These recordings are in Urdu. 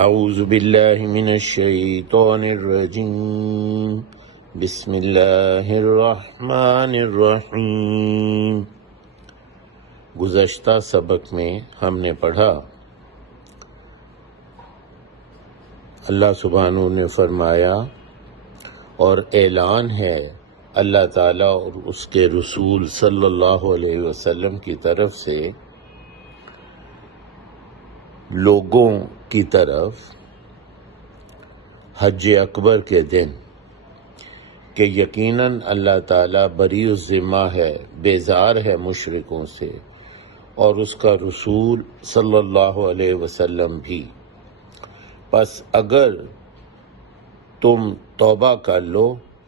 اعوذ باللہ من الشیطان الرجیم بسم اللہ الرحمن الرحیم۔ گزشتہ سبق میں ہم نے پڑھا اللہ سبحانہ نے فرمایا اور اعلان ہے اللہ تعالیٰ اور اس کے رسول صلی اللہ علیہ وسلم کی طرف سے لوگوں کی طرف حج اکبر کے دن کہ یقیناً اللہ تعالیٰ بری الذمہ ہے، بیزار ہے مشرکوں سے، اور اس کا رسول صلی اللہ علیہ وسلم بھی۔ پس اگر تم توبہ کر لو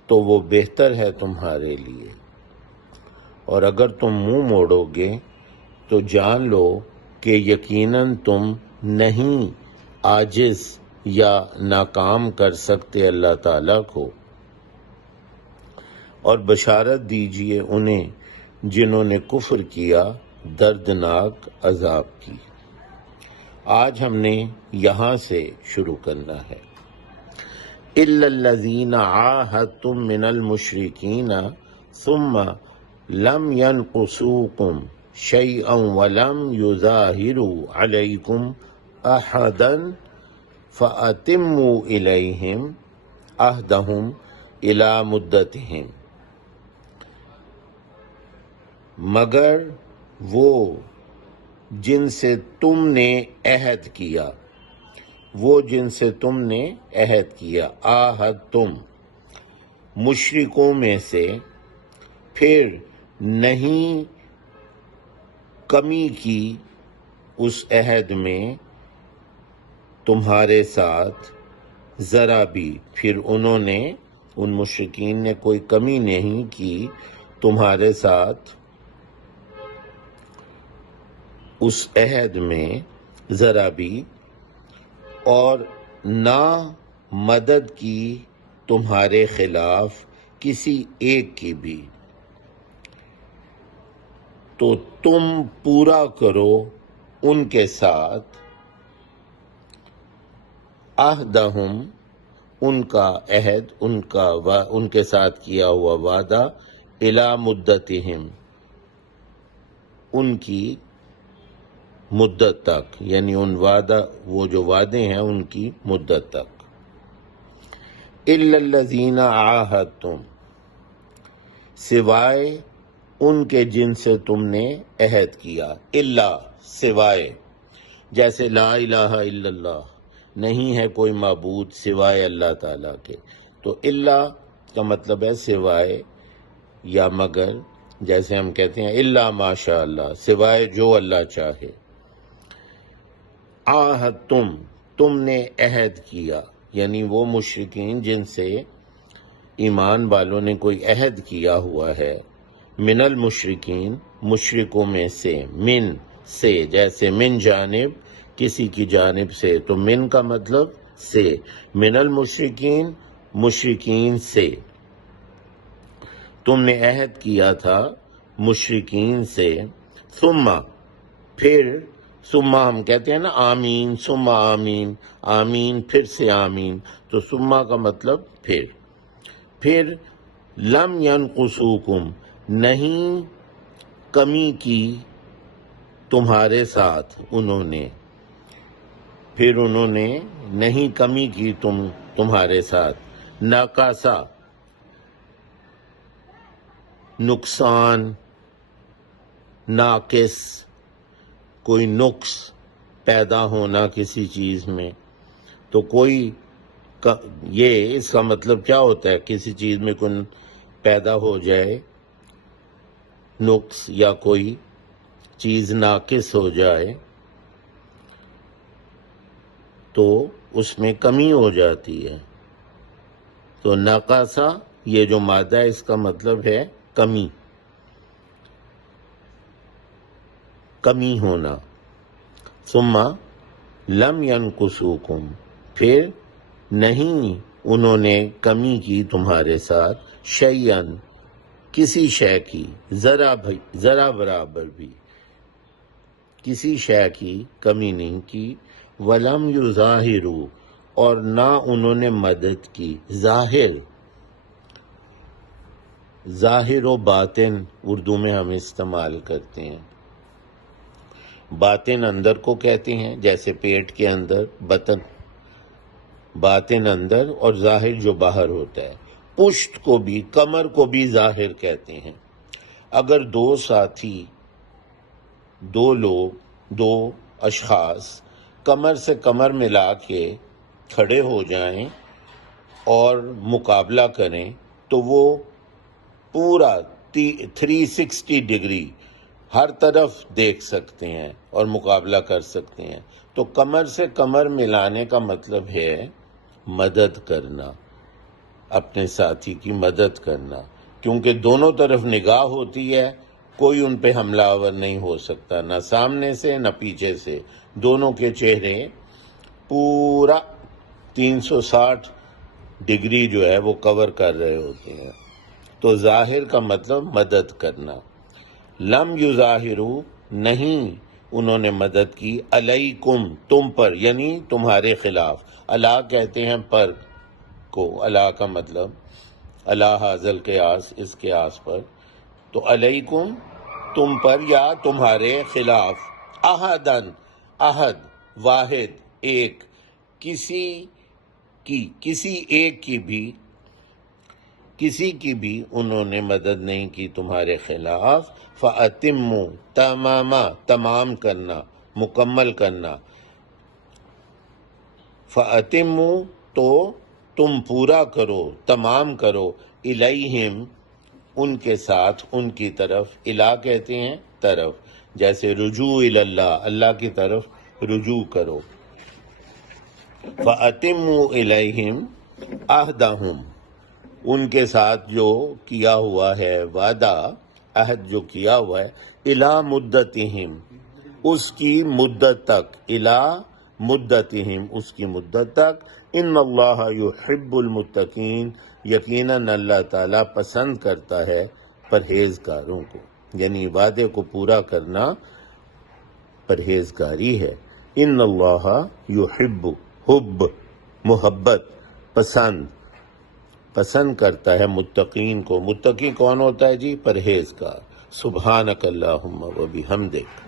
تو وہ بہتر ہے تمہارے لیے، اور اگر تم منہ موڑو گے تو جان لو کہ یقیناً تم نہیں عاجز یا ناکام کر سکتے اللہ تعالیٰ کو، اور بشارت دیجئے انہیں جنہوں نے کفر کیا دردناک عذاب کی۔ آج ہم نے یہاں سے شروع کرنا ہے۔ إِلَّا الَّذِينَ عَاهَدتُّم مِّنَ الْمُشْرِكِينَ ثُمَّ لَمْ يَنْقُصُوكُمْ شَيْئًا وَلَمْ يُظَاهِرُوا عَلَيْكُمْ أَحَدًا فَأَتِمُّوا إِلَيْهِمْ عَهْدَهُمْ إِلَى مُدَّتِهِمْ، مگر وہ جن سے تم نے عہد کیا، وہ جن سے تم نے عہد کیا، آہد تم مشرکوں میں سے، پھر نہیں کمی کی اس عہد میں تمہارے ساتھ ذرا بھی، پھر انہوں نے ان مشرکین نے کوئی کمی نہیں کی تمہارے ساتھ اس عہد میں ذرا بھی، اور نہ مدد کی تمہارے خلاف کسی ایک کی بھی، تو تم پورا کرو ان کے ساتھ عہدہم، ان کا عہد، ان کے ساتھ کیا ہوا وعدہ، الی مدتہم، ان کی مدت تک، یعنی وہ جو وعدے ہیں ان کی مدت تک۔ الا الذین عاہدتم، سوائے ان کے جن سے تم نے عہد کیا، الا سوائے، جیسے لا الہ الا اللہ، نہیں ہے کوئی معبود سوائے اللہ تعالیٰ کے، تو الا کا مطلب ہے سوائے یا مگر، جیسے ہم کہتے ہیں الا ماشاء اللہ، سوائے جو اللہ چاہے۔ عاہدتم، تم نے عہد کیا، یعنی وہ مشرکین جن سے ایمان والوں نے کوئی عہد کیا ہوا ہے، من المشرکین، مشرکوں میں سے، من سے، جیسے من جانب کسی کی جانب سے، تو من کا مطلب سے، من المشرکین، مشرکین سے، تم نے عہد کیا تھا مشرکین سے، ثم، پھر، ثم ہم کہتے ہیں نا آمین، ثم آمین، آمین پھر سے آمین، تو ثم کا مطلب پھر لم ینقصوکم، نہیں کمی کی تمہارے ساتھ انہوں نے، پھر انہوں نے نہیں کمی کی تمہارے ساتھ، نقصا، نقصان، ناقص، کوئی نقص پیدا ہونا کسی چیز میں، تو کوئی یہ اس کا مطلب کیا ہوتا ہے، کسی چیز میں کوئی پیدا ہو جائے نقص یا کوئی چیز ناقص ہو جائے تو اس میں کمی ہو جاتی ہے، تو نقصا یہ جو مادہ ہے اس کا مطلب ہے کمی ہونا۔ ثم لم ینقصوکم، پھر نہیں انہوں نے کمی کی تمہارے ساتھ، شیئن، کسی شے کی، ذرا برابر بھی کسی شے کی کمی نہیں کی، ولم یظاہروا، اور نہ انہوں نے مدد کی. ظاہر و باطن اردو میں ہم استعمال کرتے ہیں. باطن اندر کو کہتے ہیں، جیسے پیٹ کے اندر بطن، باطن اندر، اور ظاہر جو باہر ہوتا ہے. پشت کو بھی، کمر کو بھی ظاہر کہتے ہیں. اگر دو ساتھی، دو لوگ، دو اشخاص کمر سے کمر ملا کے کھڑے ہو جائیں اور مقابلہ کریں تو وہ پورا 360 ڈگری ہر طرف دیکھ سکتے ہیں اور مقابلہ کر سکتے ہیں. تو کمر سے کمر ملانے کا مطلب ہے مدد کرنا، اپنے ساتھی کی مدد کرنا، کیونکہ دونوں طرف نگاہ ہوتی ہے. کوئی ان پہ حملہ آور نہیں ہو سکتا، نہ سامنے سے نہ پیچھے سے. دونوں کے چہرے پورا 360 ڈگری جو ہے وہ کور کر رہے ہوتے ہیں. تو ظاہر کا مطلب مدد کرنا. لم یظاہروا، نہیں انہوں نے مدد کی، علیکم، تم پر، یعنی تمہارے خلاف. علی کہتے ہیں پر کو، علی کا مطلب علی ھذا القیاس، اس قیاس پر. تو علیکم، تم پر یا تمہارے خلاف. احدن، احد واحد، ایک، کسی ایک کی بھی انہوں نے مدد نہیں کی تمہارے خلاف. فَأَتِمُّوا، تمام کرنا، مکمل کرنا. فَأَتِمُّوا، تو تم پورا کرو، تمام کرو. الیہم، ان کے ساتھ، ان کی طرف. الا کہتے ہیں طرف، جیسے رجوع اللہ، اللہ کی طرف رجوع کرو. فَأَتِمُّوا إِلَيْهِمْ عَهْدَهُمْ، ان کے ساتھ جو کیا ہوا ہے وعدہ، عہد جو کیا ہوا ہے. إِلَى مُدَّتِهِمْ، اس کی مدت تک. إِلَى مُدَّتِهِمْ، اس کی مدت تک. إِنَّ اللَّهَ يُحِبُّ الْمُتَّقِينَ، یقیناً اللہ تعالیٰ پسند کرتا ہے پرہیزگاروں کو. یعنی وعدے کو پورا کرنا پرہیزگاری ہے. ان اللہ یحب، حب محبت، پسند کرتا ہے متقین کو. متقی کون ہوتا ہے جی؟ پرہیزگار. سبحانک اللہم و بحمدک.